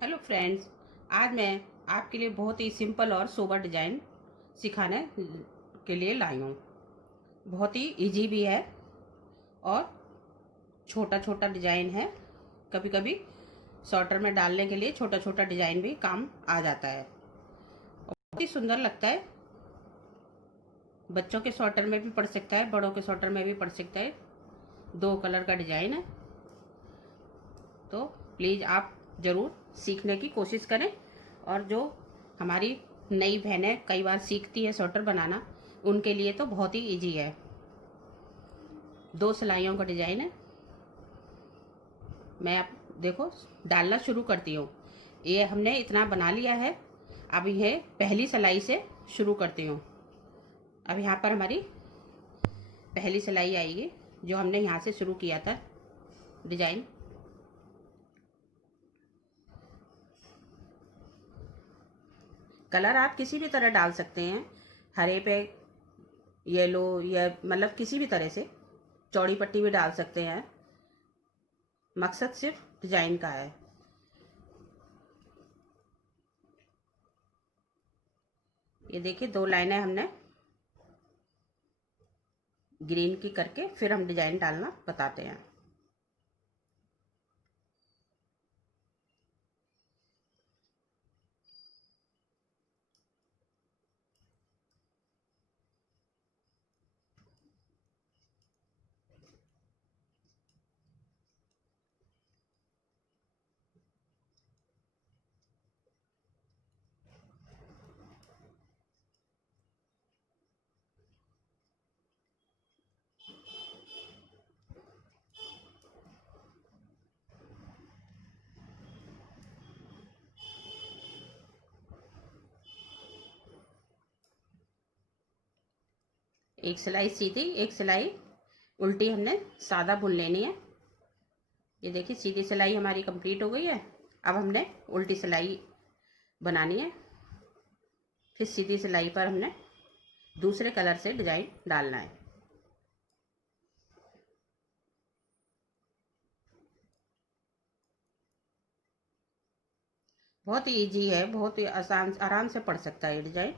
Hello friends, आज मैं आपके लिए बहुत ही सिंपल और सोबर डिज़ाइन सिखाने के लिए लाई हूँ। बहुत ही इजी भी है और छोटा छोटा डिज़ाइन है। कभी कभी शॉर्टर में डालने के लिए छोटा छोटा डिज़ाइन भी काम आ जाता है और बहुत ही सुंदर लगता है। बच्चों के शॉर्टर में भी पड़ सकता है, बड़ों के शॉर्टर में भी पड़ सकता है। 2 कलर का डिज़ाइन है, तो प्लीज़ आप ज़रूर सीखने की कोशिश करें। और जो हमारी नई बहनें कई बार सीखती है स्वेटर बनाना, उनके लिए तो बहुत ही इजी है। 2 सिलाइयों का डिज़ाइन है। मैं आप देखो डालना शुरू करती हूँ। ये हमने इतना बना लिया है। अब यह पहली सिलाई से शुरू करती हूँ। अब यहाँ पर हमारी पहली सिलाई आएगी, जो हमने यहाँ से शुरू किया था डिज़ाइन। कलर आप किसी भी तरह डाल सकते हैं, हरे पे येलो या मतलब किसी भी तरह से, चौड़ी पट्टी भी डाल सकते हैं। मकसद सिर्फ डिजाइन का है। ये देखिए 2 लाइनें हमने ग्रीन की करके फिर हम डिजाइन डालना बताते हैं। एक सिलाई सीधी, एक सिलाई उल्टी हमने सादा बुन लेनी है। ये देखिए सीधी सिलाई हमारी कंप्लीट हो गई है। अब हमने उल्टी सिलाई बनानी है। फिर सीधी सिलाई पर हमने दूसरे कलर से डिजाइन डालना है। बहुत ही इजी है, बहुत ही आसान, आराम से पढ़ सकता है ये डिजाइन।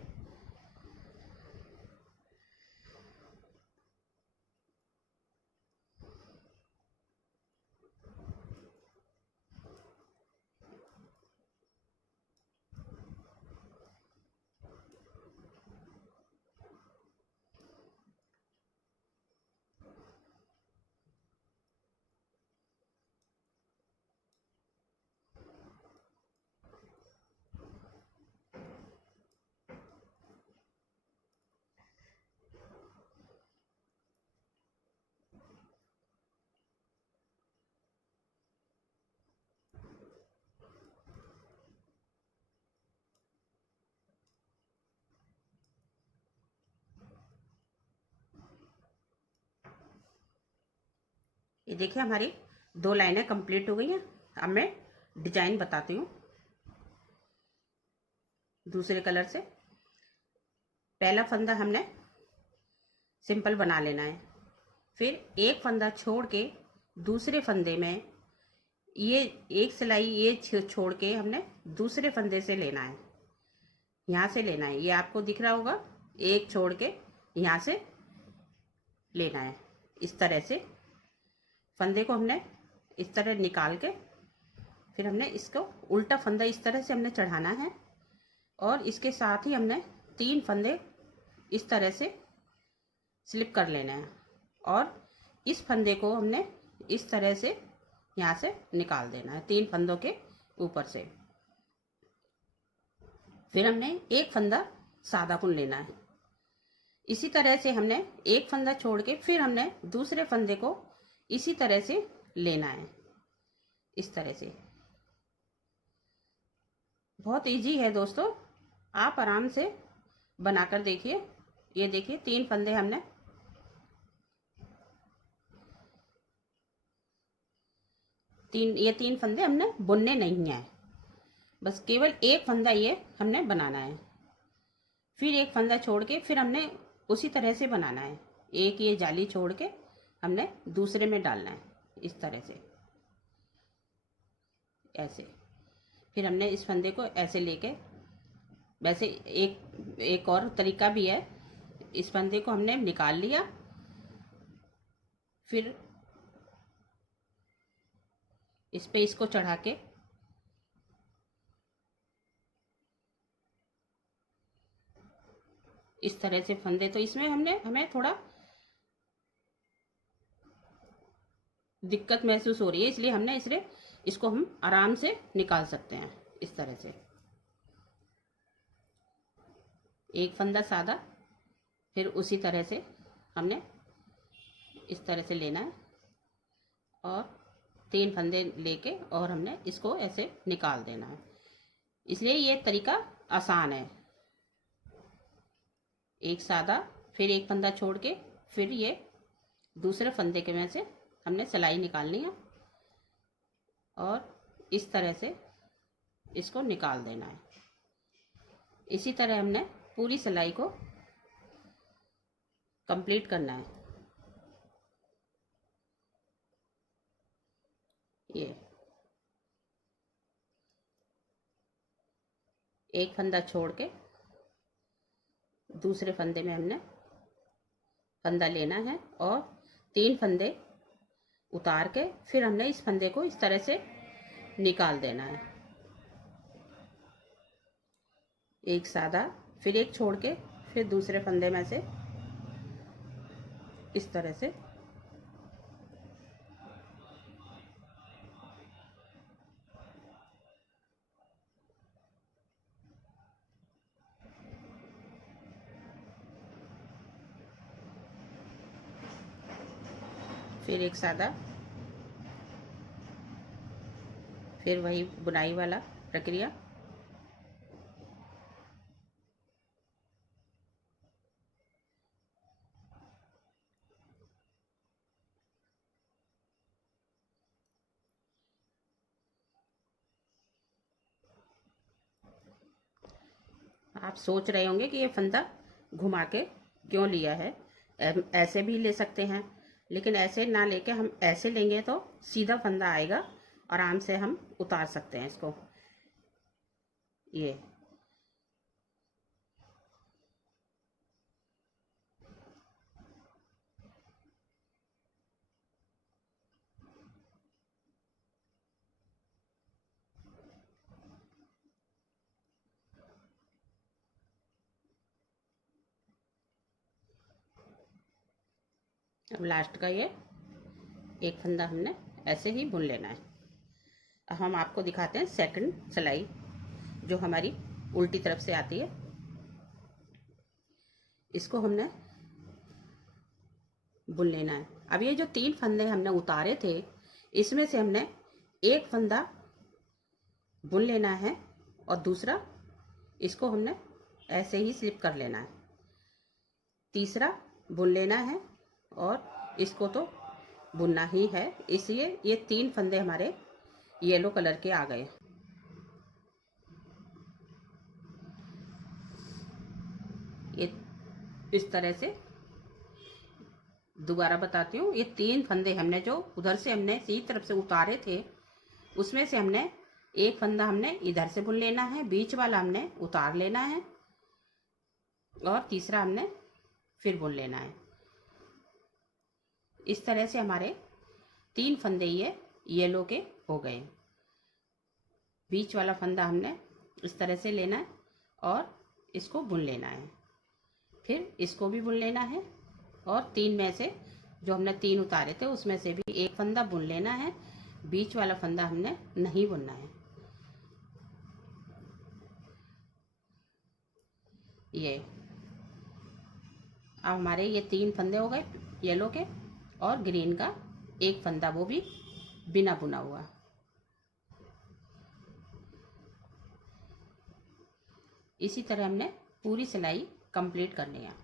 ये देखिए हमारी 2 लाइनें कंप्लीट हो गई हैं। अब मैं डिजाइन बताती हूँ दूसरे कलर से। पहला फंदा हमने सिंपल बना लेना है। फिर एक फंदा छोड़ के दूसरे फंदे में ये एक सिलाई ये छोड़ के हमने दूसरे फंदे से लेना है। यहाँ से लेना है, ये आपको दिख रहा होगा। एक छोड़ के यहाँ से लेना है। इस तरह से फंदे को हमने इस तरह निकाल के फिर हमने इसको उल्टा फंदा इस तरह से हमने चढ़ाना है। और इसके साथ ही हमने 3 फंदे इस तरह से स्लिप कर लेने हैं। और इस फंदे को हमने इस तरह से यहाँ से निकाल देना है 3 फंदों के ऊपर से। फिर हमने एक फंदा सादा बुन लेना है। इसी तरह से हमने एक फंदा छोड़ के फिर हमने दूसरे फंदे को इसी तरह से लेना है। इस तरह से बहुत इजी है दोस्तों, आप आराम से बनाकर देखिए। ये देखिए 3 फंदे हमने ये 3 फंदे हमने बुनने नहीं है, बस केवल एक फंदा ये हमने बनाना है। फिर एक फंदा छोड़ के फिर हमने उसी तरह से बनाना है। एक ये जाली छोड़ के हमने दूसरे में डालना है इस तरह से, ऐसे। फिर हमने इस फंदे को ऐसे लेके, वैसे एक एक और तरीका भी है, इस फंदे को हमने निकाल लिया, फिर इस पे इसको चढ़ा के इस तरह से फंदे, तो इसमें हमें थोड़ा दिक्कत महसूस हो रही है, इसलिए हमने इसको हम आराम से निकाल सकते हैं इस तरह से। एक फंदा सादा, फिर उसी तरह से हमने इस तरह से लेना है और 3 फंदे लेके और हमने इसको ऐसे निकाल देना है। इसलिए ये तरीका आसान है। एक सादा, फिर एक फंदा छोड़ के, फिर ये दूसरे फंदे के में से हमने सिलाई निकालनी है और इस तरह से इसको निकाल देना है। इसी तरह हमने पूरी सिलाई को कंप्लीट करना है। ये एक फंदा छोड़ के दूसरे फंदे में हमने फंदा लेना है और 3 फंदे उतार के फिर हमने इस फंदे को इस तरह से निकाल देना है। एक सादा, फिर एक छोड़ के, फिर दूसरे फंदे में से इस तरह से फिर एक सादा, फिर वही बुनाई वाला प्रक्रिया। आप सोच रहे होंगे कि ये फंदा घुमा के क्यों लिया है, ऐसे भी ले सकते हैं, लेकिन ऐसे ना लेके हम ऐसे लेंगे तो सीधा फंदा आएगा, आराम से हम उतार सकते हैं इसको। ये अब लास्ट का ये एक फंदा हमने ऐसे ही बुन लेना है। अब हम आपको दिखाते हैं सेकंड सिलाई, जो हमारी उल्टी तरफ से आती है। इसको हमने बुन लेना है। अब ये जो 3 फंदे हमने उतारे थे, इसमें से हमने एक फंदा बुन लेना है और दूसरा इसको हमने ऐसे ही स्लिप कर लेना है। तीसरा बुन लेना है और इसको तो बुनना ही है, इसलिए ये 3 फंदे हमारे येलो कलर के आ गए। ये इस तरह से दोबारा बताती हूँ, ये 3 फंदे हमने जो उधर से हमने सीधी तरफ से उतारे थे, उसमें से हमने एक फंदा हमने इधर से बुन लेना है, बीच वाला हमने उतार लेना है और तीसरा हमने फिर बुन लेना है। इस तरह से हमारे 3 फंदे ये येलो के हो गए। बीच वाला फंदा हमने इस तरह से लेना है और इसको बुन लेना है, फिर इसको भी बुन लेना है और 3 में से जो हमने 3 उतारे थे उसमें से भी एक फंदा बुन लेना है, बीच वाला फंदा हमने नहीं बुनना है। ये अब हमारे ये 3 फंदे हो गए येलो के, और ग्रीन का एक फंदा, वो भी बिना बुना हुआ। इसी तरह हमने पूरी सिलाई कंप्लीट करनी है।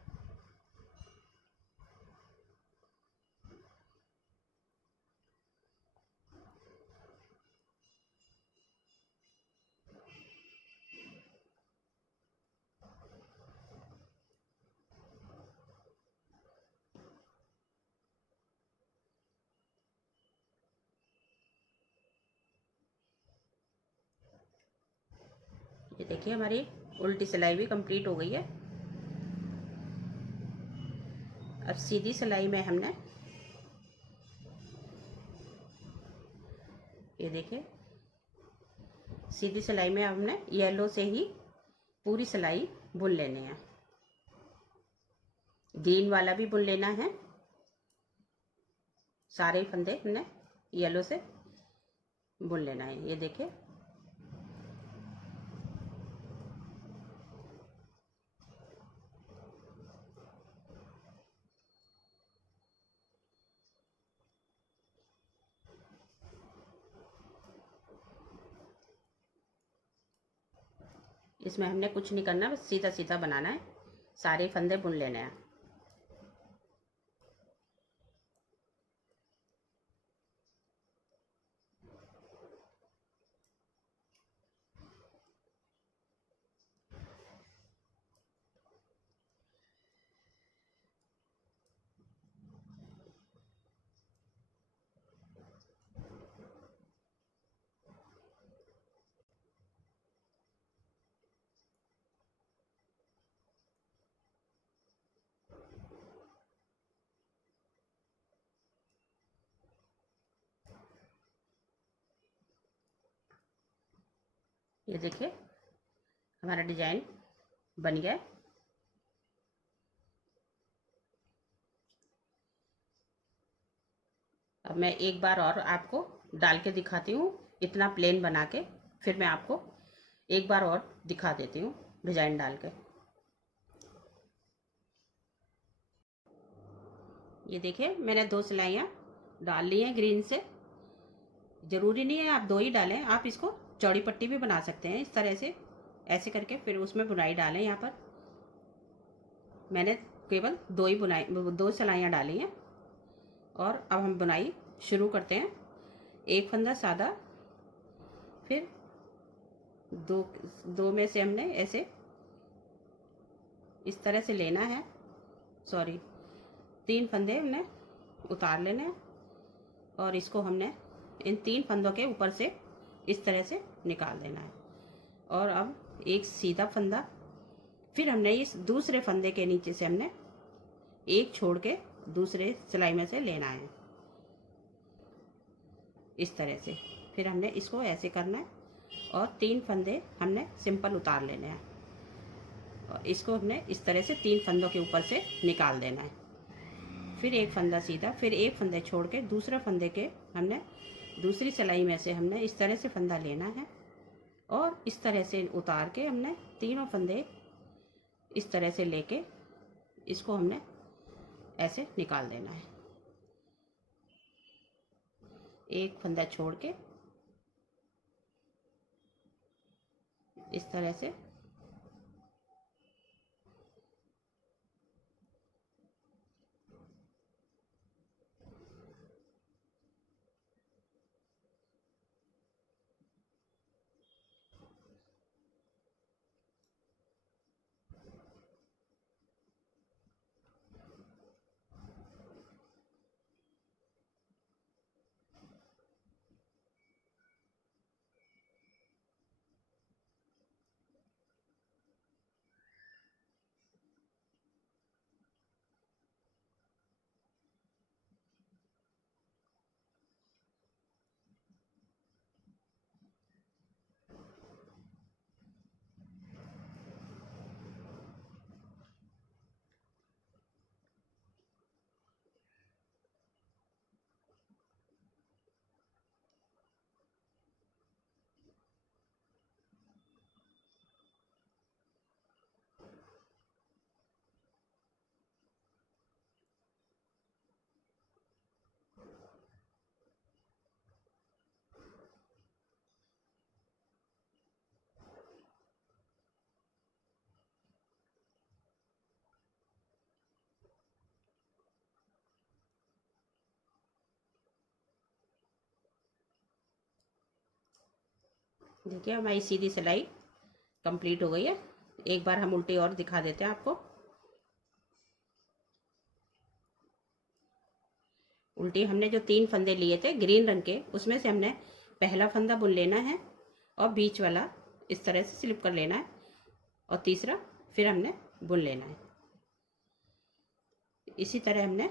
ये देखिए हमारी उल्टी सिलाई भी कंप्लीट हो गई है। अब सीधी सिलाई में हमने ये देखिए सीधी सिलाई में हमने येलो से ही पूरी सिलाई बुन लेने हैं। ग्रीन वाला भी बुन लेना है। सारे फंदे हमने येलो से बुन लेना है। ये देखिए इसमें हमने कुछ नहीं करना, बस सीधा सीधा बनाना है। सारे फंदे बुन लेने हैं। ये देखिए हमारा डिजाइन बन गया। अब मैं एक बार और आपको डाल के दिखाती हूँ, इतना प्लेन बना के फिर मैं आपको एक बार और दिखा देती हूँ डिजाइन डाल के। ये देखिए मैंने 2 सिलाइयाँ डाल ली हैं ग्रीन से। ज़रूरी नहीं है आप 2 ही डालें, आप इसको चौड़ी पट्टी भी बना सकते हैं इस तरह से, ऐसे करके फिर उसमें बुनाई डालें। यहाँ पर मैंने केवल 2 ही 2 सिलाइयाँ डाली हैं। और अब हम बुनाई शुरू करते हैं। एक फंदा सादा, फिर दो में से हमने ऐसे इस तरह से लेना है। सॉरी, 3 फंदे हमने उतार लेने हैं और इसको हमने इन 3 फंदों के ऊपर से इस तरह से निकाल देना है। और अब एक सीधा फंदा, फिर हमने इस दूसरे फंदे के नीचे से हमने एक छोड़ के दूसरे सिलाई में से लेना है इस तरह से। फिर हमने इसको ऐसे करना है और 3 फंदे हमने सिंपल उतार लेने हैं और इसको हमने इस तरह से 3 फंदों के ऊपर से निकाल देना है। फिर एक फंदा सीधा, फिर एक फंदे छोड़ के दूसरे फंदे के हमने दूसरी सिलाई में से हमने इस तरह से फंदा लेना है और इस तरह से उतार के हमने तीनों फंदे इस तरह से लेके इसको हमने ऐसे निकाल देना है। एक फंदा छोड़ के इस तरह से देखिए हमारी सीधी सिलाई कंप्लीट हो गई है। एक बार हम उल्टी और दिखा देते हैं आपको। उल्टी हमने जो 3 फंदे लिए थे ग्रीन रंग के, उसमें से हमने पहला फंदा बुन लेना है और बीच वाला इस तरह से स्लिप कर लेना है और तीसरा फिर हमने बुन लेना है। इसी तरह हमने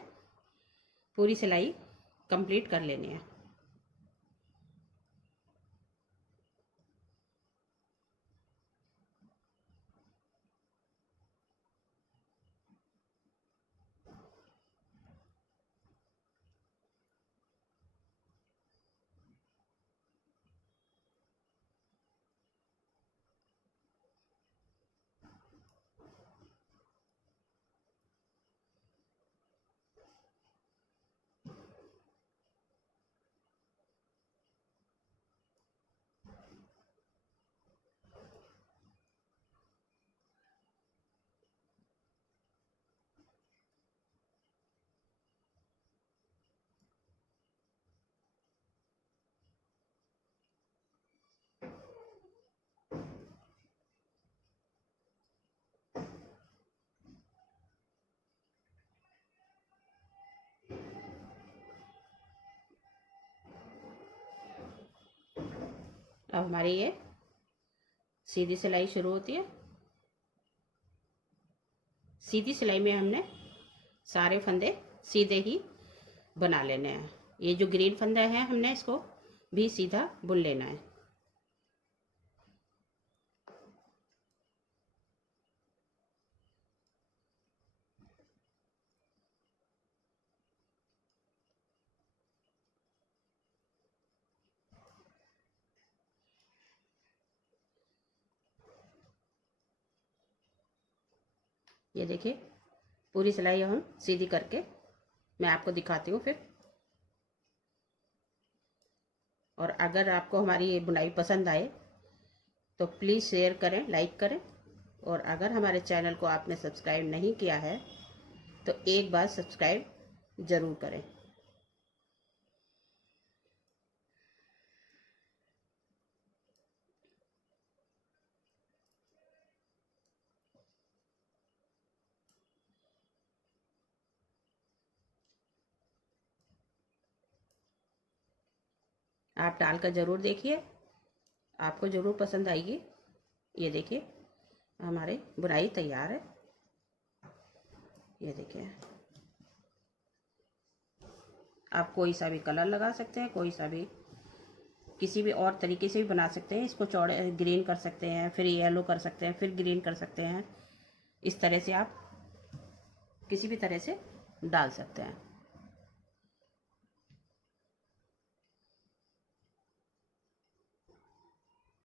पूरी सिलाई कंप्लीट कर लेनी है। अब हमारी ये सीधी सिलाई शुरू होती है। सीधी सिलाई में हमने सारे फंदे सीधे ही बना लेने हैं। ये जो ग्रीन फंदा है हमने इसको भी सीधा बुन लेना है। ये देखिए पूरी सिलाई हम सीधी करके मैं आपको दिखाती हूँ फिर। और अगर आपको हमारी ये बुनाई पसंद आए तो प्लीज़ शेयर करें, लाइक करें। और अगर हमारे चैनल को आपने सब्सक्राइब नहीं किया है तो एक बार सब्सक्राइब ज़रूर करें। आप डालकर ज़रूर देखिए, आपको ज़रूर पसंद आएगी। ये देखिए हमारी बुनाई तैयार है। ये देखिए आप कोई सा भी कलर लगा सकते हैं, कोई सा भी किसी भी और तरीके से भी बना सकते हैं। इसको चौड़े ग्रीन कर सकते हैं, फिर येलो कर सकते हैं, फिर ग्रीन कर सकते हैं। इस तरह से आप किसी भी तरह से डाल सकते हैं।